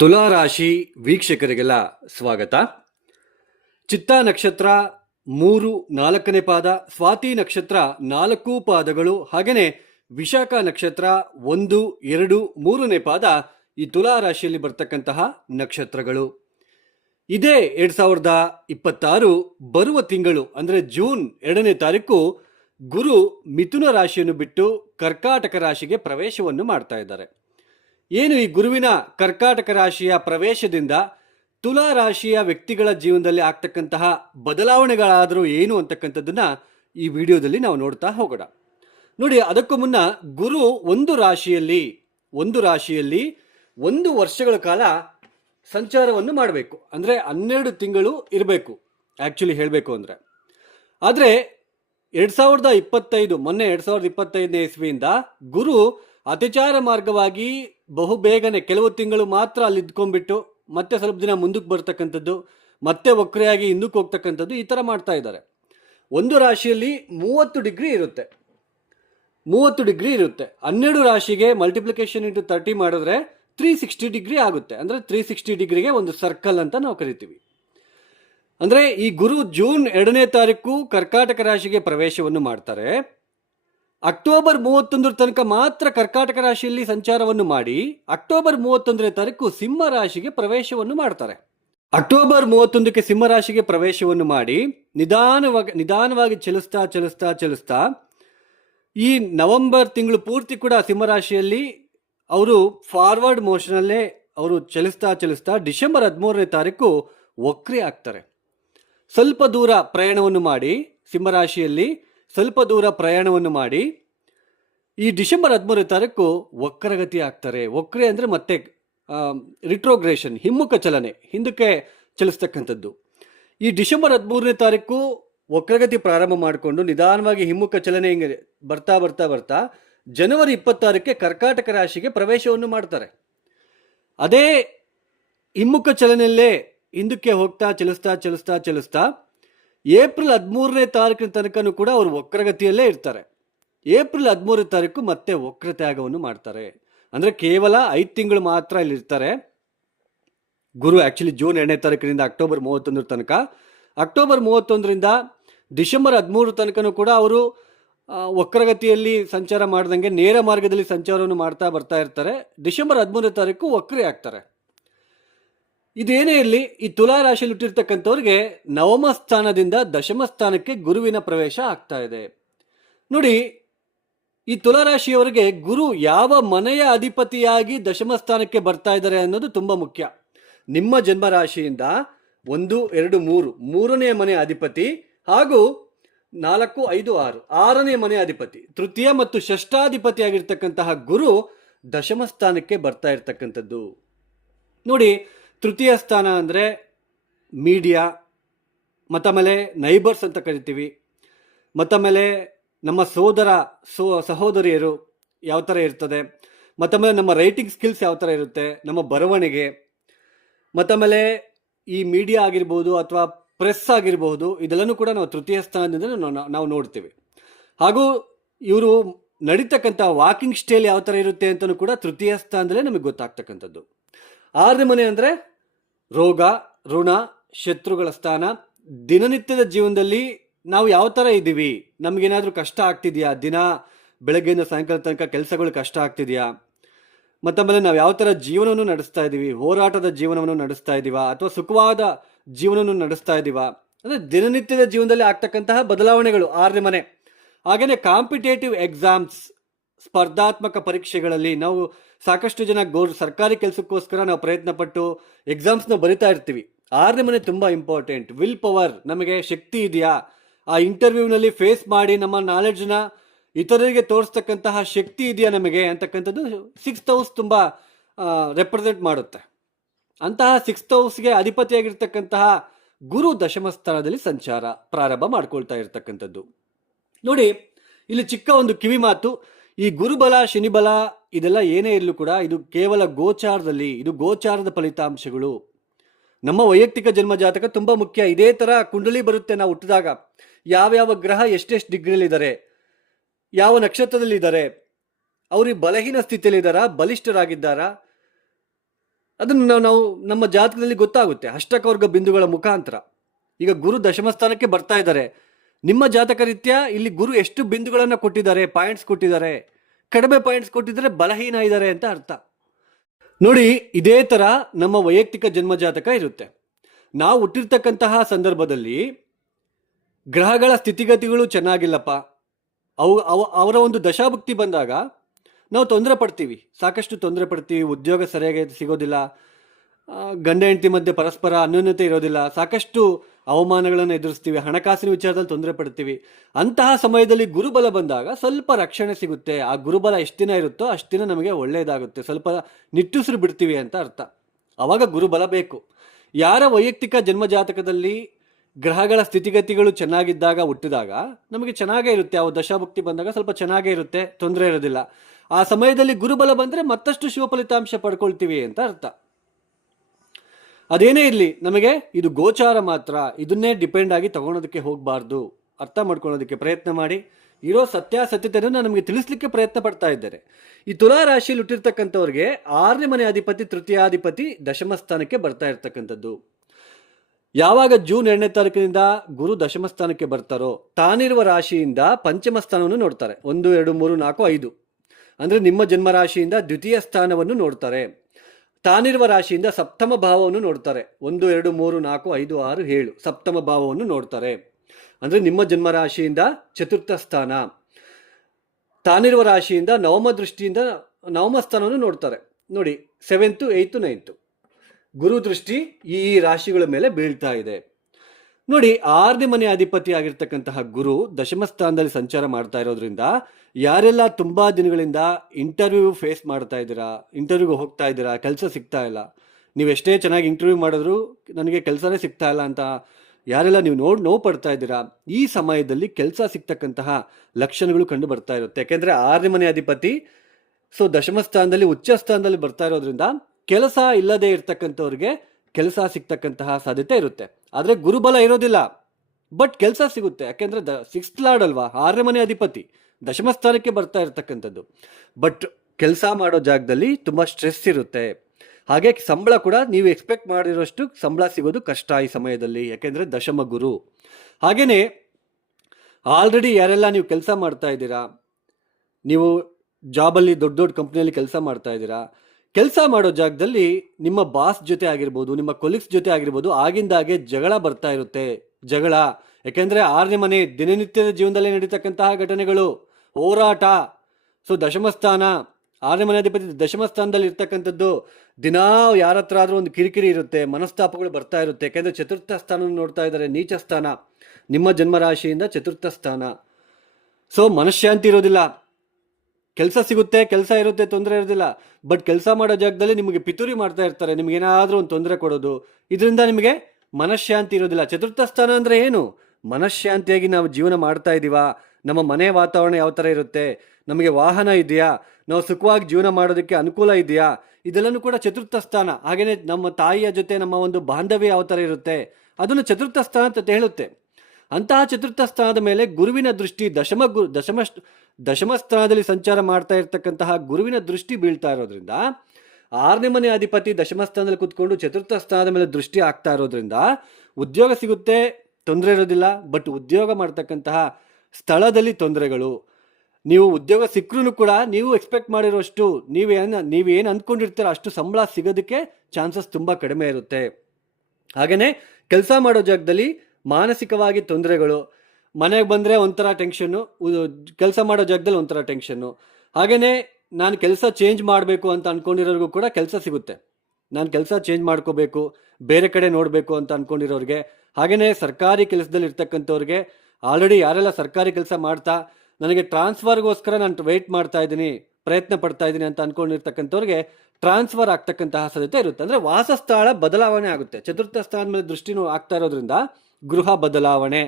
ತುಲಾ ರಾಶಿ ವೀಕ್ಷಕರಿಗೆಲ್ಲ ಸ್ವಾಗತ. ಚಿತ್ತಾ ನಕ್ಷತ್ರ 3, 4ನೇ ಪಾದ, ಸ್ವಾತಿ ನಕ್ಷತ್ರ 4 ಪಾದಗಳು, ಹಾಗೆಯೇ ವಿಶಾಖ ನಕ್ಷತ್ರ 1, 2, 3ನೇ ಪಾದ ಈ ತುಲಾ ರಾಶಿಯಲ್ಲಿ ಬರ್ತಕ್ಕಂತಹ ನಕ್ಷತ್ರಗಳು. ಇದೇ 2026 ಬರುವ ತಿಂಗಳು ಅಂದರೆ ಜೂನ್ 2ನೇ ತಾರೀಕು ಗುರು ಮಿಥುನ ರಾಶಿಯನ್ನು ಬಿಟ್ಟು ಕರ್ಕಾಟಕ ರಾಶಿಗೆ ಪ್ರವೇಶವನ್ನು ಮಾಡ್ತಾ ಇದ್ದಾರೆ. ಏನು ಈ ಗುರುವಿನ ಕರ್ಕಾಟಕ ರಾಶಿಯ ಪ್ರವೇಶದಿಂದ ತುಲಾ ರಾಶಿಯ ವ್ಯಕ್ತಿಗಳ ಜೀವನದಲ್ಲಿ ಆಗ್ತಕ್ಕಂತಹ ಬದಲಾವಣೆಗಳಾದರೂ ಏನು ಅಂತಕ್ಕಂಥದ್ದನ್ನ ಈ ವಿಡಿಯೋದಲ್ಲಿ ನಾವು ನೋಡ್ತಾ ಹೋಗೋಣ. ನೋಡಿ, ಅದಕ್ಕೂ ಮುನ್ನ ಗುರು ಒಂದು ರಾಶಿಯಲ್ಲಿ 1 ವರ್ಷಗಳ ಕಾಲ ಸಂಚಾರವನ್ನು ಮಾಡಬೇಕು. ಅಂದರೆ 12 ತಿಂಗಳು ಇರಬೇಕು ಆ್ಯಕ್ಚುಲಿ ಹೇಳಬೇಕು ಅಂದರೆ. ಆದರೆ 2025 ಮೊನ್ನೆ 2025ನೇ ಇಸ್ವಿಯಿಂದ ಗುರು ಅತಿಚಾರ ಮಾರ್ಗವಾಗಿ ಬಹುಬೇಗನೆ ಕೆಲವು ತಿಂಗಳು ಮಾತ್ರ ಅಲ್ಲಿ ಇದ್ಕೊಂಡ್ಬಿಟ್ಟು ಮತ್ತೆ ಸ್ವಲ್ಪ ದಿನ ಮುಂದಕ್ಕೆ ಬರ್ತಕ್ಕಂಥದ್ದು, ಮತ್ತೆ ವಕ್ರೆಯಾಗಿ ಹಿಂದಕ್ಕೆ ಹೋಗ್ತಕ್ಕಂಥದ್ದು, ಈ ಥರ ಮಾಡ್ತಾ ಇದ್ದಾರೆ. ಒಂದು ರಾಶಿಯಲ್ಲಿ 30 ಡಿಗ್ರಿ ಇರುತ್ತೆ. 12 ರಾಶಿಗೆ ಮಲ್ಟಿಪ್ಲಿಕೇಶನ್ ಇಂಟು 30 ಮಾಡಿದ್ರೆ 360 ಡಿಗ್ರಿ ಆಗುತ್ತೆ. ಅಂದರೆ 360 ಡಿಗ್ರಿಗೆ ಒಂದು ಸರ್ಕಲ್ ಅಂತ ನಾವು ಕರಿತೀವಿ. ಅಂದರೆ ಈ ಗುರು ಜೂನ್ 2ನೇ ತಾರೀಕು ಕರ್ಕಾಟಕ ರಾಶಿಗೆ ಪ್ರವೇಶವನ್ನು ಮಾಡ್ತಾರೆ. ಅಕ್ಟೋಬರ್ 31 ತನಕ ಮಾತ್ರ ಕರ್ಕಾಟಕ ರಾಶಿಯಲ್ಲಿ ಸಂಚಾರವನ್ನು ಮಾಡಿ ಅಕ್ಟೋಬರ್ 31ನೇ ತಾರೀಕು ಸಿಂಹ ರಾಶಿಗೆ ಪ್ರವೇಶವನ್ನು ಮಾಡ್ತಾರೆ. ಅಕ್ಟೋಬರ್ 31ಕ್ಕೆ ಸಿಂಹ ರಾಶಿಗೆ ಪ್ರವೇಶವನ್ನು ಮಾಡಿ ನಿಧಾನವಾಗಿ ಚಲಿಸ್ತಾ ಈ ನವೆಂಬರ್ ತಿಂಗಳು ಪೂರ್ತಿ ಕೂಡ ಸಿಂಹ ರಾಶಿಯಲ್ಲಿ ಅವರು ಫಾರ್ವರ್ಡ್ ಮೋಷನಲ್ಲೇ ಅವರು ಚಲಿಸ್ತಾ ಡಿಸೆಂಬರ್ 13ನೇ ತಾರೀಕು ವಕ್ರಿ ಆಗ್ತಾರೆ. ಸ್ವಲ್ಪ ದೂರ ಪ್ರಯಾಣವನ್ನು ಮಾಡಿ ಸಿಂಹರಾಶಿಯಲ್ಲಿ ಈ ಡಿಸೆಂಬರ್ 13ನೇ ತಾರೀಕು ವಕ್ರಗತಿ ಆಗ್ತಾರೆ. ವಕ್ರೆ ಅಂದರೆ ಮತ್ತೆ ರಿಟ್ರೋಗ್ರೇಷನ್, ಹಿಮ್ಮುಖ ಚಲನೆ, ಹಿಂದಕ್ಕೆ ಚಲಿಸ್ತಕ್ಕಂಥದ್ದು. ಈ ಡಿಸೆಂಬರ್ 13ನೇ ತಾರೀಕು ವಕ್ರಗತಿ ಪ್ರಾರಂಭ ಮಾಡಿಕೊಂಡು ನಿಧಾನವಾಗಿ ಹಿಮ್ಮುಖ ಚಲನೆ ಹಿಂಗೆ ಬರ್ತಾ ಜನವರಿ 26ಕ್ಕೆ ಕರ್ಕಾಟಕ ರಾಶಿಗೆ ಪ್ರವೇಶವನ್ನು ಮಾಡ್ತಾರೆ. ಅದೇ ಹಿಮ್ಮುಖ ಚಲನೆಯಲ್ಲೇ ಹಿಂದಕ್ಕೆ ಹೋಗ್ತಾ ಚಲಿಸ್ತಾ ಏಪ್ರಿಲ್ 13ನೇ ತಾರೀಕಿನ ತನಕನೂ ಕೂಡ ಅವರು ವಕ್ರಗತಿಯಲ್ಲೇ ಇರ್ತಾರೆ. ಏಪ್ರಿಲ್ 13ನೇ ತಾರೀಕು ಮತ್ತೆ ವಕ್ರತ್ಯಾಗವನ್ನು ಮಾಡ್ತಾರೆ. ಅಂದರೆ ಕೇವಲ 5 ತಿಂಗಳು ಮಾತ್ರ ಇಲ್ಲಿ ಇರ್ತಾರೆ ಗುರು. ಆ್ಯಕ್ಚುಲಿ ಜೂನ್ 2ನೇ ತಾರೀಕಿನಿಂದ ಅಕ್ಟೋಬರ್ 31 ತನಕ, ಅಕ್ಟೋಬರ್ 31ರಿಂದ ಡಿಸೆಂಬರ್ 13 ತನಕನೂ ಕೂಡ ಅವರು ವಕ್ರಗತಿಯಲ್ಲಿ ಸಂಚಾರ ಮಾಡ್ದಂಗೆ ನೇರ ಮಾರ್ಗದಲ್ಲಿ ಸಂಚಾರವನ್ನು ಬರ್ತಾ ಇರ್ತಾರೆ. ಡಿಸೆಂಬರ್ 13ನೇ ತಾರೀಕು ವಕ್ರಿ ಆಗ್ತಾರೆ. ಇದೇನೇ ಇರಲಿ, ಈ ತುಲಾ ರಾಶಿಯಲ್ಲಿ ಹುಟ್ಟಿರ್ತಕ್ಕಂಥವ್ರಿಗೆ ನವಮ ಸ್ಥಾನದಿಂದ ದಶಮ ಸ್ಥಾನಕ್ಕೆ ಗುರುವಿನ ಪ್ರವೇಶ ಆಗ್ತಾ ಇದೆ. ನೋಡಿ, ಈ ತುಲಾ ರಾಶಿಯವರಿಗೆ ಗುರು ಯಾವ ಮನೆಯ ಅಧಿಪತಿಯಾಗಿ ದಶಮ ಸ್ಥಾನಕ್ಕೆ ಬರ್ತಾ ಇದ್ದಾರೆ ಅನ್ನೋದು ತುಂಬ ಮುಖ್ಯ. ನಿಮ್ಮ ಜನ್ಮ ರಾಶಿಯಿಂದ 1, 2, 3 ಮೂರನೇ ಮನೆ ಅಧಿಪತಿ ಹಾಗೂ 4, 5, 6 6ನೇ ಮನೆ ಅಧಿಪತಿ, ತೃತೀಯ ಮತ್ತು ಷಷ್ಠಾಧಿಪತಿ ಆಗಿರ್ತಕ್ಕಂತಹ ಗುರು ದಶಮ ಸ್ಥಾನಕ್ಕೆ ಬರ್ತಾ ಇರ್ತಕ್ಕಂಥದ್ದು. ನೋಡಿ, ತೃತೀಯ ಸ್ಥಾನ ಅಂದರೆ ಮೀಡಿಯಾ, ಮತ್ತಮೇಲೆ ನೈಬರ್ಸ್ ಅಂತ ಕರಿತೀವಿ, ಮತ್ತಮೇಲೆ ನಮ್ಮ ಸಹೋದರಿಯರು ಯಾವ ಥರ ಇರ್ತದೆ, ಮತ್ತಮೇಲೆ ನಮ್ಮ ರೈಟಿಂಗ್ ಸ್ಕಿಲ್ಸ್ ಯಾವ ಥರ ಇರುತ್ತೆ, ನಮ್ಮ ಬರವಣಿಗೆ, ಮತ್ತಮೇಲೆ ಈ ಮೀಡಿಯಾ ಆಗಿರ್ಬೋದು ಅಥವಾ ಪ್ರೆಸ್ ಆಗಿರಬಹುದು, ಇದೆಲ್ಲನೂ ಕೂಡ ನಾವು ತೃತೀಯ ಸ್ಥಾನದಿಂದ ನಾವು ನೋಡ್ತೀವಿ. ಹಾಗೂ ಇವರು ನಡೀತಕ್ಕಂಥ ವಾಕಿಂಗ್ ಸ್ಟೈಲ್ ಯಾವ ಥರ ಇರುತ್ತೆ ಅಂತಲೂ ಕೂಡ ತೃತೀಯ ಸ್ಥಾನದಲ್ಲೇ ನಮಗೆ ಗೊತ್ತಾಗ್ತಕ್ಕಂಥದ್ದು. 6ನೇ ಮನೆ ಅಂದರೆ ರೋಗ, ಋಣ, ಶತ್ರುಗಳ ಸ್ಥಾನ. ದಿನನಿತ್ಯದ ಜೀವನದಲ್ಲಿ ನಾವು ಯಾವ ಥರ ಇದ್ದೀವಿ, ನಮಗೇನಾದರೂ ಕಷ್ಟ ಆಗ್ತಿದೆಯಾ, ದಿನ ಬೆಳಗ್ಗೆಯಿಂದ ಸಾಯಂಕಾಲ ತನಕ ಕೆಲಸಗಳು ಕಷ್ಟ ಆಗ್ತಿದೆಯಾ, ಮತ್ತಮೇಲೆ ನಾವು ಯಾವ ಥರ ಜೀವನವನ್ನು ನಡೆಸ್ತಾ ಇದ್ದೀವಿ, ಹೋರಾಟದ ಜೀವನವನ್ನು ನಡೆಸ್ತಾ ಇದ್ದೀವಾ ಅಥವಾ ಸುಖವಾದ ಜೀವನವನ್ನು ನಡೆಸ್ತಾ ಇದ್ದೀವಾ, ಅಂದರೆ ದಿನನಿತ್ಯದ ಜೀವನದಲ್ಲಿ ಆಗ್ತಕ್ಕಂತಹ ಬದಲಾವಣೆಗಳು 6ನೇ ಮನೆ. ಹಾಗೆಯೇ ಕಾಂಪಿಟೇಟಿವ್ ಎಕ್ಸಾಮ್ಸ್, ಸ್ಪರ್ಧಾತ್ಮಕ ಪರೀಕ್ಷೆಗಳಲ್ಲಿ ನಾವು ಸಾಕಷ್ಟು ಜನ ಸರ್ಕಾರಿ ಕೆಲಸಕ್ಕೋಸ್ಕರ ನಾವು ಪ್ರಯತ್ನ ಪಟ್ಟು ಎಕ್ಸಾಮ್ಸ್ನ ಬರಿತಾ ಇರ್ತೀವಿ. 6ನೇ ಮನೆ ತುಂಬ ಇಂಪಾರ್ಟೆಂಟ್. ವಿಲ್ ಪವರ್, ನಮಗೆ ಶಕ್ತಿ ಇದೆಯಾ, ಆ ಇಂಟರ್ವ್ಯೂನಲ್ಲಿ ಫೇಸ್ ಮಾಡಿ ನಮ್ಮ ನಾಲೆಡ್ಜ್ನ ಇತರರಿಗೆ ತೋರಿಸ್ತಕ್ಕಂತಹ ಶಕ್ತಿ ಇದೆಯಾ ನಮಗೆ ಅಂತಕ್ಕಂಥದ್ದು 6th ಹೌಸ್ ತುಂಬ ರೆಪ್ರೆಸೆಂಟ್ ಮಾಡುತ್ತೆ. ಅಂತಹ 6th ಹೌಸ್ಗೆ ಅಧಿಪತಿಯಾಗಿರ್ತಕ್ಕಂತಹ ಗುರು ದಶಮ ಸ್ಥಾನದಲ್ಲಿ ಸಂಚಾರ ಪ್ರಾರಂಭ ಮಾಡ್ಕೊಳ್ತಾ ಇರ್ತಕ್ಕಂಥದ್ದು. ನೋಡಿ, ಇಲ್ಲಿ ಚಿಕ್ಕ ಒಂದು ಕಿವಿ ಮಾತು, ಈ ಗುರುಬಲ ಶನಿಬಲ ಇದೆಲ್ಲ ಏನೇ ಇರಲು ಕೂಡ ಇದು ಕೇವಲ ಗೋಚಾರದಲ್ಲಿ, ಇದು ಗೋಚಾರದ ಫಲಿತಾಂಶಗಳು. ನಮ್ಮ ವೈಯಕ್ತಿಕ ಜನ್ಮ ಜಾತಕ ತುಂಬ ಮುಖ್ಯ. ಇದೇ ಥರ ಕುಂಡಲಿ ಬರುತ್ತೆ ನಾವು ಹುಟ್ಟಿದಾಗ, ಯಾವ್ಯಾವ ಗ್ರಹ ಎಷ್ಟೆಷ್ಟು ಡಿಗ್ರಿಲಿದ್ದಾರೆ, ಯಾವ ನಕ್ಷತ್ರದಲ್ಲಿದ್ದಾರೆ, ಅವ್ರಿಗೆ ಬಲಹೀನ ಸ್ಥಿತಿಯಲ್ಲಿದ್ದಾರಾ, ಬಲಿಷ್ಠರಾಗಿದ್ದಾರಾ, ಅದನ್ನು ನಾವು ನಮ್ಮ ಜಾತಕದಲ್ಲಿ ಗೊತ್ತಾಗುತ್ತೆ ಅಷ್ಟಕವರ್ಗ ಬಿಂದುಗಳ ಮುಖಾಂತರ. ಈಗ ಗುರು ದಶಮ ಸ್ಥಾನಕ್ಕೆ ಬರ್ತಾ ಇದ್ದಾರೆ, ನಿಮ್ಮ ಜಾತಕ ರೀತ್ಯ ಇಲ್ಲಿ ಗುರು ಎಷ್ಟು ಬಿಂದುಗಳನ್ನು ಕೊಟ್ಟಿದ್ದಾರೆ, ಪಾಯಿಂಟ್ಸ್ ಕೊಟ್ಟಿದ್ದಾರೆ. ಕಡಿಮೆ ಪಾಯಿಂಟ್ಸ್ ಕೊಟ್ಟಿದ್ದಾರೆ ಬಲಹೀನ ಇದ್ದಾರೆ ಅಂತ ಅರ್ಥ. ನೋಡಿ, ಇದೇ ತರ ನಮ್ಮ ವೈಯಕ್ತಿಕ ಜನ್ಮ ಜಾತಕ ಇರುತ್ತೆ. ನಾವು ಹುಟ್ಟಿರ್ತಕ್ಕಂತಹ ಸಂದರ್ಭದಲ್ಲಿ ಗ್ರಹಗಳ ಸ್ಥಿತಿಗತಿಗಳು ಚೆನ್ನಾಗಿಲ್ಲಪ್ಪ, ಅವರ ಒಂದು ದಶಾಭುಕ್ತಿ ಬಂದಾಗ ನಾವು ತೊಂದರೆ ಪಡ್ತೀವಿ, ಸಾಕಷ್ಟು ತೊಂದರೆ ಪಡ್ತೀವಿ. ಉದ್ಯೋಗ ಸರಿಯಾಗಿ ಸಿಗೋದಿಲ್ಲ, ಗಂಡ ಹೆಂಡತಿ ಮಧ್ಯೆ ಪರಸ್ಪರ ಅನ್ಯೋನ್ಯತೆ ಇರೋದಿಲ್ಲ, ಸಾಕಷ್ಟು ಅವಮಾನಗಳನ್ನು ಎದುರಿಸ್ತೀವಿ, ಹಣಕಾಸಿನ ವಿಚಾರದಲ್ಲಿ ತೊಂದರೆ ಪಡ್ತೀವಿ. ಅಂತಹ ಸಮಯದಲ್ಲಿ ಗುರುಬಲ ಬಂದಾಗ ಸ್ವಲ್ಪ ರಕ್ಷಣೆ ಸಿಗುತ್ತೆ. ಆ ಗುರುಬಲ ಎಷ್ಟು ದಿನ ಇರುತ್ತೋ ಅಷ್ಟು ದಿನ ನಮಗೆ ಒಳ್ಳೆಯದಾಗುತ್ತೆ, ಸ್ವಲ್ಪ ನಿಟ್ಟುಸಿರು ಬಿಡ್ತೀವಿ ಅಂತ ಅರ್ಥ. ಆವಾಗ ಗುರುಬಲ ಬೇಕು. ಯಾರ ವೈಯಕ್ತಿಕ ಜನ್ಮ ಜಾತಕದಲ್ಲಿ ಗ್ರಹಗಳ ಸ್ಥಿತಿಗತಿಗಳು ಚೆನ್ನಾಗಿದ್ದಾಗ ಹುಟ್ಟಿದಾಗ ನಮಗೆ ಚೆನ್ನಾಗೇ ಇರುತ್ತೆ, ಅವು ದಶಾಭುಕ್ತಿ ಬಂದಾಗ ಸ್ವಲ್ಪ ಚೆನ್ನಾಗೇ ಇರುತ್ತೆ, ತೊಂದರೆ ಇರೋದಿಲ್ಲ. ಆ ಸಮಯದಲ್ಲಿ ಗುರುಬಲ ಬಂದರೆ ಮತ್ತಷ್ಟು ಶುಭ ಫಲಿತಾಂಶ ಪಡ್ಕೊಳ್ತೀವಿ ಅಂತ ಅರ್ಥ. ಅದೇನೇ ಇರಲಿ, ನಮಗೆ ಇದು ಗೋಚಾರ ಮಾತ್ರ, ಇದನ್ನೇ ಡಿಪೆಂಡ್ ಆಗಿ ತಗೊಳೋದಕ್ಕೆ ಹೋಗಬಾರ್ದು. ಅರ್ಥ ಮಾಡ್ಕೊಳ್ಳೋದಕ್ಕೆ ಪ್ರಯತ್ನ ಮಾಡಿ. ಇರೋ ಸತ್ಯಾಸತ್ಯತೆಯನ್ನು ನಮಗೆ ತಿಳಿಸ್ಲಿಕ್ಕೆ ಪ್ರಯತ್ನ ಪಡ್ತಾ ಇದ್ದಾರೆ. ಈ ತುಲಾ ರಾಶಿಯಲ್ಲಿ ಹುಟ್ಟಿರ್ತಕ್ಕಂಥವ್ರಿಗೆ 6ನೇ ಮನೆ ಅಧಿಪತಿ ತೃತೀಯಾಧಿಪತಿ ದಶಮ ಸ್ಥಾನಕ್ಕೆ ಬರ್ತಾ ಇರ್ತಕ್ಕಂಥದ್ದು. ಯಾವಾಗ ಜೂನ್ 2ನೇ ತಾರೀಕಿನಿಂದ ಗುರು ದಶಮ ಸ್ಥಾನಕ್ಕೆ ಬರ್ತಾರೋ ತಾನಿರುವ ರಾಶಿಯಿಂದ ಪಂಚಮ ಸ್ಥಾನವನ್ನು ನೋಡ್ತಾರೆ. 1, 2, 3, 4, 5 ಅಂದರೆ ನಿಮ್ಮ ಜನ್ಮ ರಾಶಿಯಿಂದ ದ್ವಿತೀಯ ಸ್ಥಾನವನ್ನು ನೋಡ್ತಾರೆ. ತಾನಿರುವ ರಾಶಿಯಿಂದ ಸಪ್ತಮ ಭಾವವನ್ನು ನೋಡ್ತಾರೆ. 1, 2, 3, 4, 5, 6, 7 ಸಪ್ತಮ ಭಾವವನ್ನು ನೋಡ್ತಾರೆ. ಅಂದರೆ ನಿಮ್ಮ ಜನ್ಮ ರಾಶಿಯಿಂದ ಚತುರ್ಥ ಸ್ಥಾನ. ತಾನಿರುವ ರಾಶಿಯಿಂದ ನವಮ ದೃಷ್ಟಿಯಿಂದ ನವಮ ಸ್ಥಾನವನ್ನು ನೋಡ್ತಾರೆ. ನೋಡಿ, 7th, 8th, 9th ಗುರು ದೃಷ್ಟಿ ಈ ರಾಶಿಗಳ ಮೇಲೆ ಬೀಳ್ತಾ ಇದೆ. ನೋಡಿ, 6ನೇ ಮನೆ ಅಧಿಪತಿ ಆಗಿರ್ತಕ್ಕಂತಹ ಗುರು ದಶಮ ಸ್ಥಾನದಲ್ಲಿ ಸಂಚಾರ ಮಾಡ್ತಾ ಇರೋದ್ರಿಂದ ಯಾರೆಲ್ಲ ತುಂಬಾ ದಿನಗಳಿಂದ ಇಂಟರ್ವ್ಯೂ ಫೇಸ್ ಮಾಡ್ತಾ ಇದ್ದೀರಾ, ಇಂಟರ್ವ್ಯೂಗೆ ಹೋಗ್ತಾ ಇದ್ದೀರಾ, ಕೆಲಸ ಸಿಗ್ತಾ ಇಲ್ಲ, ನೀವು ಎಷ್ಟೇ ಚೆನ್ನಾಗಿ ಇಂಟರ್ವ್ಯೂ ಮಾಡಿದ್ರು ನನಗೆ ಕೆಲಸನೇ ಸಿಗ್ತಾ ಇಲ್ಲ ಅಂತ ಯಾರೆಲ್ಲ ನೀವು ನೋವು ಪಡ್ತಾ ಇದ್ದೀರಾ, ಈ ಸಮಯದಲ್ಲಿ ಕೆಲಸ ಸಿಗ್ತಕ್ಕಂತಹ ಲಕ್ಷಣಗಳು ಕಂಡು ಬರ್ತಾ ಇರುತ್ತೆ. ಯಾಕೆಂದ್ರೆ 6ನೇ ಮನೆ ಅಧಿಪತಿ ದಶಮ ಸ್ಥಾನದಲ್ಲಿ ಉಚ್ಚ ಸ್ಥಾನದಲ್ಲಿ ಬರ್ತಾ ಇರೋದ್ರಿಂದ ಕೆಲಸ ಇಲ್ಲದೆ ಇರ್ತಕ್ಕಂಥವ್ರಿಗೆ ಕೆಲಸ ಸಿಗ್ತಕ್ಕಂತಹ ಸಾಧ್ಯತೆ ಇರುತ್ತೆ. ಆದರೆ ಗುರುಬಲ ಇರೋದಿಲ್ಲ, ಬಟ್ ಕೆಲಸ ಸಿಗುತ್ತೆ. ಯಾಕೆಂದ್ರೆ 6th ಲಾರ್ಡ್ ಅಲ್ವಾ, 6ನೇ ಮನೆ ಅಧಿಪತಿ ದಶಮ ಸ್ಥಾನಕ್ಕೆ ಬರ್ತಾ ಇರ್ತಕ್ಕಂಥದ್ದು. ಬಟ್ ಕೆಲಸ ಮಾಡೋ ಜಾಗದಲ್ಲಿ ತುಂಬ ಸ್ಟ್ರೆಸ್ ಇರುತ್ತೆ. ಹಾಗೆ ಸಂಬಳ ಕೂಡ ನೀವು ಎಕ್ಸ್ಪೆಕ್ಟ್ ಮಾಡಿರೋಷ್ಟು ಸಂಬಳ ಸಿಗೋದು ಕಷ್ಟ ಈ ಸಮಯದಲ್ಲಿ, ಯಾಕೆಂದರೆ ದಶಮ ಗುರು. ಹಾಗೆಯೇ ಆಲ್ರೆಡಿ ಯಾರೆಲ್ಲ ನೀವು ಕೆಲಸ ಮಾಡ್ತಾ ಇದ್ದೀರಾ, ನೀವು ಜಾಬಲ್ಲಿ ದೊಡ್ಡ ದೊಡ್ಡ ಕಂಪ್ನಿಯಲ್ಲಿ ಕೆಲಸ ಮಾಡ್ತಾ ಇದ್ದೀರಾ, ಕೆಲಸ ಮಾಡೋ ಜಾಗದಲ್ಲಿ ನಿಮ್ಮ ಬಾಸ್ ಜೊತೆ ಆಗಿರ್ಬೋದು, ನಿಮ್ಮ ಕೊಲೀಗ್ಸ್ ಜೊತೆ ಆಗಿರ್ಬೋದು, ಆಗಿಂದಾಗೆ ಜಗಳ ಬರ್ತಾ ಇರುತ್ತೆ. ಜಗಳ ಯಾಕೆಂದರೆ 6ನೇ ಮನೆ ದಿನನಿತ್ಯದ ಜೀವನದಲ್ಲಿ ನಡೀತಕ್ಕಂತಹ ಘಟನೆಗಳು, ಹೋರಾಟ. ದಶಮ ಸ್ಥಾನ, 6ನೇ ಮನೆ ಅಧಿಪತಿ ದಶಮ ಸ್ಥಾನದಲ್ಲಿ ಇರ್ತಕ್ಕಂಥದ್ದು. ದಿನಾ ಯಾರ ಹತ್ರ ಆದರೂ ಒಂದು ಕಿರಿಕಿರಿ ಇರುತ್ತೆ, ಮನಸ್ತಾಪಗಳು ಬರ್ತಾ ಇರುತ್ತೆ. ಯಾಕೆಂದರೆ ಚತುರ್ಥ ಸ್ಥಾನ ನೋಡ್ತಾ ಇದ್ದಾರೆ, ನೀಚ ಸ್ಥಾನ, ನಿಮ್ಮ ಜನ್ಮರಾಶಿಯಿಂದ ಚತುರ್ಥ ಸ್ಥಾನ. ಮನಃಶಾಂತಿ ಇರೋದಿಲ್ಲ. ಕೆಲಸ ಸಿಗುತ್ತೆ, ಕೆಲಸ ಇರುತ್ತೆ, ತೊಂದರೆ ಇರೋದಿಲ್ಲ. ಬಟ್ ಕೆಲಸ ಮಾಡೋ ಜಾಗದಲ್ಲಿ ನಿಮಗೆ ಪಿತೂರಿ ಮಾಡ್ತಾ ಇರ್ತಾರೆ, ನಿಮಗೇನಾದರೂ ಒಂದು ತೊಂದರೆ ಕೊಡೋದು. ಇದರಿಂದ ನಿಮಗೆ ಮನಃಶಾಂತಿ ಇರೋದಿಲ್ಲ. ಚತುರ್ಥ ಸ್ಥಾನ ಅಂದರೆ ಏನು? ಮನಃಶಾಂತಿಯಾಗಿ ನಾವು ಜೀವನ ಮಾಡ್ತಾ ಇದ್ದೀವಾ, ನಮ್ಮ ಮನೆ ವಾತಾವರಣ ಯಾವ ಥರ ಇರುತ್ತೆ, ನಮಗೆ ವಾಹನ ಇದೆಯಾ, ನಾವು ಸುಖವಾಗಿ ಜೀವನ ಮಾಡೋದಕ್ಕೆ ಅನುಕೂಲ ಇದೆಯಾ, ಇದೆಲ್ಲನೂ ಕೂಡ ಚತುರ್ಥ ಸ್ಥಾನ. ಹಾಗೆಯೇ ನಮ್ಮ ತಾಯಿಯ ಜೊತೆ ನಮ್ಮ ಒಂದು ಬಾಂಧವ್ಯ ಯಾವ ಥರ ಇರುತ್ತೆ, ಅದನ್ನು ಚತುರ್ಥ ಸ್ಥಾನ ಅಂತ ಹೇಳುತ್ತೆ. ಅಂತಹ ಚತುರ್ಥ ಸ್ಥಾನದ ಮೇಲೆ ಗುರುವಿನ ದೃಷ್ಟಿ, ದಶಮ ಸ್ಥಾನದಲ್ಲಿ ಸಂಚಾರ ಮಾಡ್ತಾ ಇರ್ತಕ್ಕಂತಹ ಗುರುವಿನ ದೃಷ್ಟಿ ಬೀಳ್ತಾ ಇರೋದ್ರಿಂದ, 6ನೇ ಮನೆ ಅಧಿಪತಿ ದಶಮ ಸ್ಥಾನದಲ್ಲಿ ಕೂತ್ಕೊಂಡು ಚತುರ್ಥ ಸ್ಥಾನದ ಮೇಲೆ ದೃಷ್ಟಿ ಆಗ್ತಾ ಇರೋದ್ರಿಂದ ಉದ್ಯೋಗ ಸಿಗುತ್ತೆ, ತೊಂದರೆ ಇರೋದಿಲ್ಲ. ಬಟ್ ಉದ್ಯೋಗ ಮಾಡ್ತಕ್ಕಂತಹ ಸ್ಥಳದಲ್ಲಿ ತೊಂದರೆಗಳು. ನೀವು ಉದ್ಯೋಗ ಸಿಕ್ಕರೂ ಕೂಡ ನೀವು ಎಕ್ಸ್ಪೆಕ್ಟ್ ಮಾಡಿರೋಷ್ಟು ನೀವೇನು ಅಂದ್ಕೊಂಡಿರ್ತೀರ ಅಷ್ಟು ಸಂಬಳ ಸಿಗೋದಕ್ಕೆ ಚಾನ್ಸಸ್ ತುಂಬ ಕಡಿಮೆ ಇರುತ್ತೆ. ಹಾಗೆಯೇ ಕೆಲಸ ಮಾಡೋ ಜಾಗದಲ್ಲಿ ಮಾನಸಿಕವಾಗಿ ತೊಂದರೆಗಳು. ಮನೆಗೆ ಬಂದರೆ ಒಂಥರ ಟೆನ್ಷನ್ನು, ಕೆಲಸ ಮಾಡೋ ಜಾಗದಲ್ಲಿ ಒಂಥರ ಟೆನ್ಷನ್ನು. ಹಾಗೆಯೇ ನಾನು ಕೆಲಸ ಚೇಂಜ್ ಮಾಡಬೇಕು ಅಂತ ಅಂದ್ಕೊಂಡಿರೋರಿಗೂ ಕೂಡ ಕೆಲಸ ಸಿಗುತ್ತೆ. ನಾನು ಕೆಲಸ ಚೇಂಜ್ ಮಾಡ್ಕೋಬೇಕು, ಬೇರೆ ಕಡೆ ನೋಡಬೇಕು ಅಂತ ಅಂದ್ಕೊಂಡಿರೋರಿಗೆ. ಹಾಗೆಯೇ ಸರ್ಕಾರಿ ಕೆಲಸದಲ್ಲಿ ಇರ್ತಕ್ಕಂಥವ್ರಿಗೆ, ಆಲ್ರೆಡಿ ಯಾರೆಲ್ಲ ಸರ್ಕಾರಿ ಕೆಲಸ ಮಾಡ್ತಾ ನನಗೆ ಟ್ರಾನ್ಸ್ಫರ್ಗೋಸ್ಕರ ನಾನು ವೆಯ್ಟ್ ಮಾಡ್ತಾ ಇದ್ದೀನಿ, ಪ್ರಯತ್ನ ಪಡ್ತಾ ಇದ್ದೀನಿ ಅಂತ ಅಂದ್ಕೊಂಡಿರ್ತಕ್ಕಂಥವ್ರಿಗೆ ಟ್ರಾನ್ಸ್ಫರ್ ಆಗ್ತಕ್ಕಂತಹ ಸಾಧ್ಯತೆ ಇರುತ್ತೆ. ಅಂದರೆ ವಾಸಸ್ಥಳ ಬದಲಾವಣೆ ಆಗುತ್ತೆ. ಚತುರ್ಥ ಸ್ಥಾನದ ಮೇಲೆ ದೃಷ್ಟಿನೂ ಆಗ್ತಾ ಇರೋದ್ರಿಂದ ಗೃಹ ಬದಲಾವಣೆ,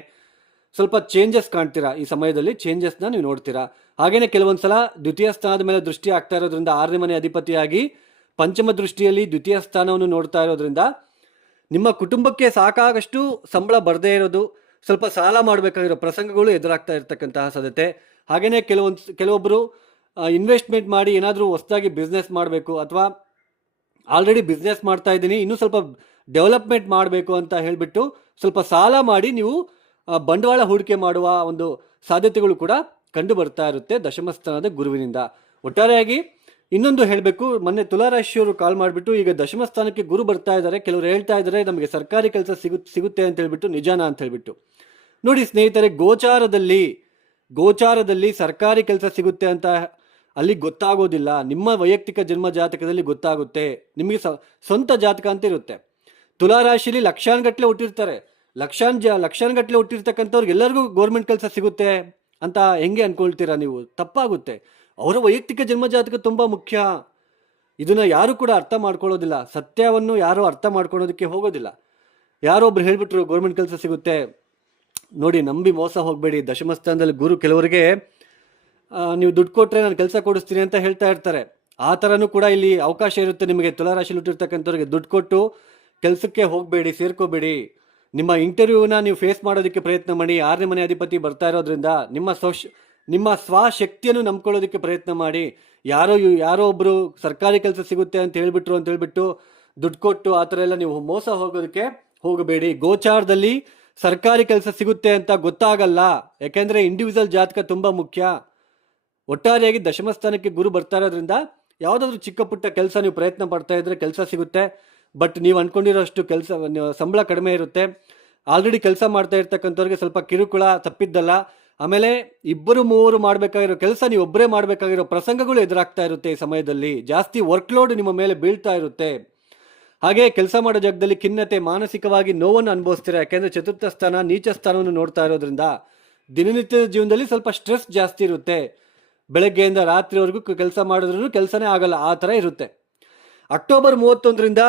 ಸ್ವಲ್ಪ ಚೇಂಜಸ್ ಕಾಣ್ತೀರಾ. ಈ ಸಮಯದಲ್ಲಿ ಚೇಂಜಸ್ನ ನೀವು ನೋಡ್ತೀರಾ. ಹಾಗೆಯೇ ಕೆಲವೊಂದು ಸಲ ದ್ವಿತೀಯ ಸ್ಥಾನದ ಮೇಲೆ ದೃಷ್ಟಿ ಆಗ್ತಾ ಇರೋದ್ರಿಂದ, 6ನೇ ಮನೆ ಅಧಿಪತಿಯಾಗಿ ಪಂಚಮ ದೃಷ್ಟಿಯಲ್ಲಿ ದ್ವಿತೀಯ ಸ್ಥಾನವನ್ನು ನೋಡ್ತಾ ಇರೋದ್ರಿಂದ ನಿಮ್ಮ ಕುಟುಂಬಕ್ಕೆ ಸಾಕಾಗಷ್ಟು ಸಂಬಳ ಬರದೇ ಇರೋದು, ಸ್ವಲ್ಪ ಸಾಲ ಮಾಡಬೇಕಾಗಿರೋ ಪ್ರಸಂಗಗಳು ಎದುರಾಗ್ತಾ ಇರ್ತಕ್ಕಂತಹ ಸಾಧ್ಯತೆ. ಹಾಗೆಯೇ ಕೆಲವೊಬ್ಬರು ಇನ್ವೆಸ್ಟ್ಮೆಂಟ್ ಮಾಡಿ ಏನಾದರೂ ಹೊಸದಾಗಿ ಬಿಸ್ನೆಸ್ ಮಾಡಬೇಕು ಅಥವಾ ಆಲ್ರೆಡಿ ಬಿಸ್ನೆಸ್ ಮಾಡ್ತಾ ಇದ್ದೀನಿ, ಇನ್ನೂ ಸ್ವಲ್ಪ ಡೆವಲಪ್ಮೆಂಟ್ ಮಾಡಬೇಕು ಅಂತ ಹೇಳಿಬಿಟ್ಟು ಸ್ವಲ್ಪ ಸಾಲ ಮಾಡಿ ನೀವು ಬಂಡವಾಳ ಹೂಡಿಕೆ ಮಾಡುವ ಒಂದು ಸಾಧ್ಯತೆಗಳು ಕೂಡ ಕಂಡು ಬರ್ತಾ ಇರುತ್ತೆ ದಶಮಸ್ಥಾನದ ಗುರುವಿನಿಂದ. ಒಟ್ಟಾರೆಯಾಗಿ ಇನ್ನೊಂದು ಹೇಳಬೇಕು, ಮೊನ್ನೆ ತುಲಾರಾಶಿಯವರು ಕಾಲ್ ಮಾಡಿಬಿಟ್ಟು ಈಗ ದಶಮ ಸ್ಥಾನಕ್ಕೆ ಗುರು ಬರ್ತಾ ಇದ್ದಾರೆ, ಕೆಲವರು ಹೇಳ್ತಾ ಇದ್ದಾರೆ ನಮಗೆ ಸರ್ಕಾರಿ ಕೆಲಸ ಸಿಗುತ್ತೆ ಅಂತ ಹೇಳ್ಬಿಟ್ಟು, ನಿಜಾನ ಅಂತ ಹೇಳ್ಬಿಟ್ಟು. ನೋಡಿ ಸ್ನೇಹಿತರೆ, ಗೋಚಾರದಲ್ಲಿ ಸರ್ಕಾರಿ ಕೆಲಸ ಸಿಗುತ್ತೆ ಅಂತ ಅಲ್ಲಿ ಗೊತ್ತಾಗೋದಿಲ್ಲ. ನಿಮ್ಮ ವೈಯಕ್ತಿಕ ಜನ್ಮ ಜಾತಕದಲ್ಲಿ ಗೊತ್ತಾಗುತ್ತೆ. ನಿಮಗೆ ಸ್ವಂತ ಜಾತಕ ಅಂತ ಇರುತ್ತೆ. ತುಲಾರಾಶಿಲಿ ಲಕ್ಷಾನುಗಟ್ಟಲೆ ಹುಟ್ಟಿರ್ತಾರೆ. ಲಕ್ಷಾನುಗಟ್ಟಲೆ ಹುಟ್ಟಿರ್ತಕ್ಕಂಥವ್ರಿಗೆ ಎಲ್ಲರಿಗೂ ಗೌರ್ಮೆಂಟ್ ಕೆಲಸ ಸಿಗುತ್ತೆ ಅಂತ ಹೆಂಗೆ ಅನ್ಕೊಳ್ತೀರಾ ನೀವು? ತಪ್ಪಾಗುತ್ತೆ. ಅವರ ವೈಯಕ್ತಿಕ ಜನ್ಮ ಜಾತಕ ತುಂಬ ಮುಖ್ಯ. ಇದನ್ನ ಯಾರು ಕೂಡ ಅರ್ಥ ಮಾಡ್ಕೊಳ್ಳೋದಿಲ್ಲ. ಸತ್ಯವನ್ನು ಯಾರು ಅರ್ಥ ಮಾಡ್ಕೊಳ್ಳೋದಕ್ಕೆ ಹೋಗೋದಿಲ್ಲ. ಯಾರೊಬ್ರು ಹೇಳ್ಬಿಟ್ರು ಗೌರ್ಮೆಂಟ್ ಕೆಲಸ ಸಿಗುತ್ತೆ, ನೋಡಿ ನಂಬಿ ಮೋಸ ಹೋಗಬೇಡಿ. ದಶಮಸ್ಥಾನದಲ್ಲಿ ಗುರು ಕೆಲವರಿಗೆ ನೀವು ದುಡ್ಡು ಕೊಟ್ಟರೆ ನಾನು ಕೆಲಸ ಕೊಡಿಸ್ತೀನಿ ಅಂತ ಹೇಳ್ತಾ ಇರ್ತಾರೆ. ಆ ಥರನೂ ಕೂಡ ಇಲ್ಲಿ ಅವಕಾಶ ಇರುತ್ತೆ ನಿಮಗೆ. ತುಲಾರಾಶಿಲಿ ಹುಟ್ಟಿರ್ತಕ್ಕಂಥವ್ರಿಗೆ ದುಡ್ಡು ಕೊಟ್ಟು ಕೆಲಸಕ್ಕೆ ಹೋಗಬೇಡಿ, ಸೇರ್ಕೋಬೇಡಿ. ನಿಮ್ಮ ಇಂಟರ್ವ್ಯೂನ ನೀವು ಫೇಸ್ ಮಾಡೋದಕ್ಕೆ ಪ್ರಯತ್ನ ಮಾಡಿ. 6ನೇ ಮನೆ ಅಧಿಪತಿ ಬರ್ತಾ ಇರೋದ್ರಿಂದ ನಿಮ್ಮ ಸ್ವಶಕ್ತಿಯನ್ನು ನಂಬ್ಕೊಳ್ಳೋದಕ್ಕೆ ಪ್ರಯತ್ನ ಮಾಡಿ. ಯಾರೋ ಒಬ್ಬರು ಸರ್ಕಾರಿ ಕೆಲಸ ಸಿಗುತ್ತೆ ಅಂತ ಹೇಳ್ಬಿಟ್ಟು ದುಡ್ಡು ಕೊಟ್ಟು ಆ ಥರ ಎಲ್ಲ ನೀವು ಮೋಸ ಹೋಗೋದಕ್ಕೆ ಹೋಗಬೇಡಿ. ಗೋಚಾರದಲ್ಲಿ ಸರ್ಕಾರಿ ಕೆಲಸ ಸಿಗುತ್ತೆ ಅಂತ ಗೊತ್ತಾಗಲ್ಲ, ಯಾಕೆಂದರೆ ಇಂಡಿವಿಜುವಲ್ ಜಾತಕ ತುಂಬ ಮುಖ್ಯ. ಒಟ್ಟಾರೆಯಾಗಿ ದಶಮಸ್ಥಾನಕ್ಕೆ ಗುರು ಬರ್ತಾ ಇರೋದ್ರಿಂದ ಯಾವುದಾದ್ರೂ ಚಿಕ್ಕ ಪುಟ್ಟ ಕೆಲಸ ನೀವು ಪ್ರಯತ್ನ ಪಡ್ತಾ ಇದ್ರೆ ಕೆಲಸ ಸಿಗುತ್ತೆ. ಬಟ್ ನೀವು ಅಂದ್ಕೊಂಡಿರೋಷ್ಟು ಸಂಬಳ ಕಡಿಮೆ ಇರುತ್ತೆ. ಆಲ್ರೆಡಿ ಕೆಲಸ ಮಾಡ್ತಾ ಇರ್ತಕ್ಕಂಥವ್ರಿಗೆ ಸ್ವಲ್ಪ ಕಿರುಕುಳ ತಪ್ಪಿದ್ದಲ್ಲ. ಆಮೇಲೆ 2-3 ಮಾಡಬೇಕಾಗಿರೋ ಕೆಲಸ ನೀವು ಒಬ್ಬರೇ ಮಾಡಬೇಕಾಗಿರೋ ಪ್ರಸಂಗಗಳು ಎದುರಾಗ್ತಾ ಇರುತ್ತೆ. ಈ ಸಮಯದಲ್ಲಿ ಜಾಸ್ತಿ ವರ್ಕ್ಲೋಡ್ ನಿಮ್ಮ ಮೇಲೆ ಬೀಳ್ತಾ ಇರುತ್ತೆ. ಹಾಗೆ ಕೆಲಸ ಮಾಡೋ ಜಾಗದಲ್ಲಿ ಖಿನ್ನತೆ, ಮಾನಸಿಕವಾಗಿ ನೋವನ್ನು ಅನುಭವಿಸ್ತೀರಾ. ಯಾಕೆಂದರೆ ಚತುರ್ಥ ಸ್ಥಾನ ನೀಚ ಸ್ಥಾನವನ್ನು ನೋಡ್ತಾ ಇರೋದ್ರಿಂದ ದಿನನಿತ್ಯದ ಜೀವನದಲ್ಲಿ ಸ್ವಲ್ಪ ಸ್ಟ್ರೆಸ್ ಜಾಸ್ತಿ ಇರುತ್ತೆ. ಬೆಳಗ್ಗೆಯಿಂದ ರಾತ್ರಿವರೆಗೂ ಕೆಲಸ ಮಾಡಿದ್ರೂ ಕೆಲಸನೇ ಆಗಲ್ಲ, ಆ ಥರ ಇರುತ್ತೆ. ಅಕ್ಟೋಬರ್ 31ರಿಂದ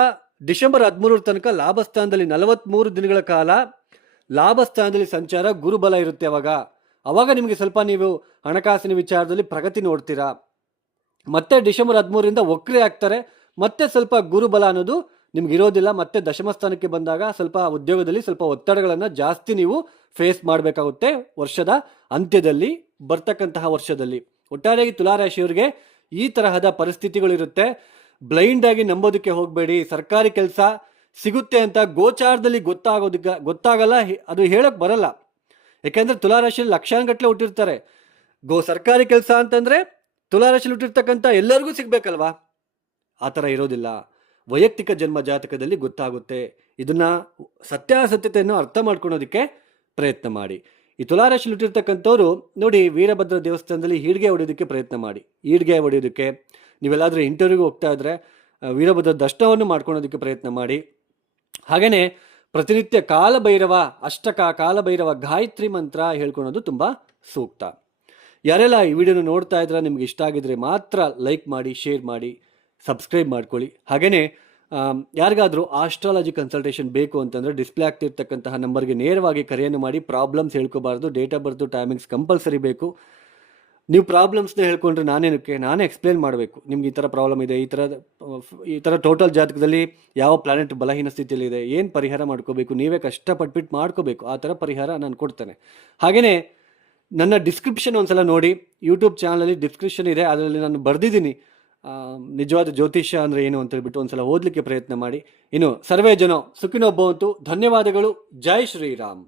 ಡಿಸೆಂಬರ್ 13 ತನಕ ಲಾಭಸ್ಥಾನದಲ್ಲಿ 43 ದಿನಗಳ ಕಾಲ ಲಾಭಸ್ಥಾನದಲ್ಲಿ ಸಂಚಾರ, ಗುರುಬಲ ಇರುತ್ತೆ. ಅವಾಗ ನಿಮಗೆ ಸ್ವಲ್ಪ ನೀವು ಹಣಕಾಸಿನ ವಿಚಾರದಲ್ಲಿ ಪ್ರಗತಿ ನೋಡ್ತೀರಾ. ಮತ್ತೆ ಡಿಸೆಂಬರ್ 13ರಿಂದ ವಕ್ರಿ ಆಗ್ತಾರೆ. ಮತ್ತೆ ಸ್ವಲ್ಪ ಗುರುಬಲ ಅನ್ನೋದು ನಿಮ್ಗೆ ಇರೋದಿಲ್ಲ. ಮತ್ತೆ ದಶಮಸ್ಥಾನಕ್ಕೆ ಬಂದಾಗ ಸ್ವಲ್ಪ ಉದ್ಯೋಗದಲ್ಲಿ ಸ್ವಲ್ಪ ಒತ್ತಡಗಳನ್ನು ಜಾಸ್ತಿ ನೀವು ಫೇಸ್ ಮಾಡಬೇಕಾಗುತ್ತೆ ವರ್ಷದ ಅಂತ್ಯದಲ್ಲಿ, ಬರ್ತಕ್ಕಂತಹ ವರ್ಷದಲ್ಲಿ. ಒಟ್ಟಾರೆಯಾಗಿ ತುಲಾರಾಶಿಯವರಿಗೆ ಈ ತರಹದ ಪರಿಸ್ಥಿತಿಗಳಿರುತ್ತೆ. ಬ್ಲೈಂಡ್ ಆಗಿ ನಂಬೋದಕ್ಕೆ ಹೋಗಬೇಡಿ. ಸರ್ಕಾರಿ ಕೆಲಸ ಸಿಗುತ್ತೆ ಅಂತ ಗೋಚಾರದಲ್ಲಿ ಗೊತ್ತಾಗಲ್ಲ, ಅದು ಹೇಳಕ್ ಬರಲ್ಲ. ಯಾಕೆಂದ್ರೆ ತುಲಾರಾಶಿಯಲ್ಲಿ ಲಕ್ಷಾನುಗಟ್ಟಲೆ ಹುಟ್ಟಿರ್ತಾರೆ. ಸರ್ಕಾರಿ ಕೆಲಸ ಅಂತಂದ್ರೆ ತುಲಾರಾಶಿಯಲ್ಲಿ ಹುಟ್ಟಿರ್ತಕ್ಕಂಥ ಎಲ್ಲರಿಗೂ ಸಿಗ್ಬೇಕಲ್ವಾ? ಆ ಥರ ಇರೋದಿಲ್ಲ. ವೈಯಕ್ತಿಕ ಜನ್ಮ ಜಾತಕದಲ್ಲಿ ಗೊತ್ತಾಗುತ್ತೆ. ಇದನ್ನ ಸತ್ಯಾಸತ್ಯತೆಯನ್ನು ಅರ್ಥ ಮಾಡ್ಕೊಳೋದಕ್ಕೆ ಪ್ರಯತ್ನ ಮಾಡಿ. ಈ ತುಲಾರಾಶಿಯಲ್ಲಿ ಹುಟ್ಟಿರ್ತಕ್ಕಂಥವ್ರು ನೋಡಿ, ವೀರಭದ್ರ ದೇವಸ್ಥಾನದಲ್ಲಿ ಈಡ್ಗೆ ಹೊಡೆಯೋದಕ್ಕೆ ಪ್ರಯತ್ನ ಮಾಡಿ. ಈಡ್ಗೆ ಹೊಡೆಯೋದಕ್ಕೆ ನೀವೆಲ್ಲಾದರೂ ಇಂಟರ್ವ್ಯೂಗೆ ಹೋಗ್ತಾ ಇದ್ರೆ ವೀರಭದ್ರ ದರ್ಶನವನ್ನು ಮಾಡ್ಕೊಳೋದಕ್ಕೆ ಪ್ರಯತ್ನ ಮಾಡಿ. ಹಾಗೆಯೇ ಪ್ರತಿನಿತ್ಯ ಕಾಲಭೈರವ ಗಾಯತ್ರಿ ಮಂತ್ರ ಹೇಳ್ಕೊಳೋದು ತುಂಬ ಸೂಕ್ತ. ಯಾರೆಲ್ಲ ಈ ವಿಡಿಯೋನ ನೋಡ್ತಾ ಇದ್ರೆ ನಿಮ್ಗೆ ಇಷ್ಟ ಆಗಿದ್ರೆ ಮಾತ್ರ ಲೈಕ್ ಮಾಡಿ, ಶೇರ್ ಮಾಡಿ, ಸಬ್ಸ್ಕ್ರೈಬ್ ಮಾಡ್ಕೊಳ್ಳಿ. ಹಾಗೆಯೇ ಯಾರಿಗಾದರೂ ಆಸ್ಟ್ರಾಲಜಿ ಕನ್ಸಲ್ಟೇಷನ್ ಬೇಕು ಅಂತಂದರೆ ಡಿಸ್ಪ್ಲೇ ಆಗ್ತಿರ್ತಕ್ಕಂತಹ ನಂಬರ್ಗೆ ನೇರವಾಗಿ ಕರೆಯನ್ನು ಮಾಡಿ. ಪ್ರಾಬ್ಲಮ್ಸ್ ಹೇಳ್ಕೋಬಾರ್ದು, date of birth timings compulsory ಬೇಕು. ನೀವು ಪ್ರಾಬ್ಲಮ್ಸ್ನ ಹೇಳ್ಕೊಂಡ್ರೆ ನಾನೇ ಎಕ್ಸ್ಪ್ಲೇನ್ ಮಾಡಬೇಕು. ನಿಮ್ಗೆ ಈ ಥರ ಪ್ರಾಬ್ಲಮ್ ಇದೆ, ಈ ಥರ ಟೋಟಲ್ ಜಾತಕದಲ್ಲಿ ಯಾವ ಪ್ಲಾನೆಟ್ ಬಲಹೀನ ಸ್ಥಿತಿಯಲ್ಲಿದೆ, ಏನು ಪರಿಹಾರ ಮಾಡ್ಕೋಬೇಕು, ನೀವೇ ಕಷ್ಟಪಟ್ಬಿಟ್ಟು ಮಾಡ್ಕೋಬೇಕು. ಆ ಥರ ಪರಿಹಾರ ನಾನು ಕೊಡ್ತೇನೆ. ಹಾಗೆಯೇ ನನ್ನ ಡಿಸ್ಕ್ರಿಪ್ಷನ್ ಒಂದ್ಸಲ ನೋಡಿ, ಯೂಟ್ಯೂಬ್ ಚಾನಲಲ್ಲಿ ಡಿಸ್ಕ್ರಿಪ್ಷನ್ ಇದೆ, ಅದರಲ್ಲಿ ನಾನು ಬರೆದಿದ್ದೀನಿ ನಿಜವಾದ ಜ್ಯೋತಿಷ್ಯ ಅಂದರೆ ಏನು ಅಂತ ಹೇಳ್ಬಿಟ್ಟು ಒಂದ್ಸಲ ಓದಲಿಕ್ಕೆ ಪ್ರಯತ್ನ ಮಾಡಿ. ಇನ್ನು ಸರ್ವೇ ಜನ ಸುಖಿನೋ ಭವಂತು. ಧನ್ಯವಾದಗಳು. ಜೈ ಶ್ರೀರಾಮ್.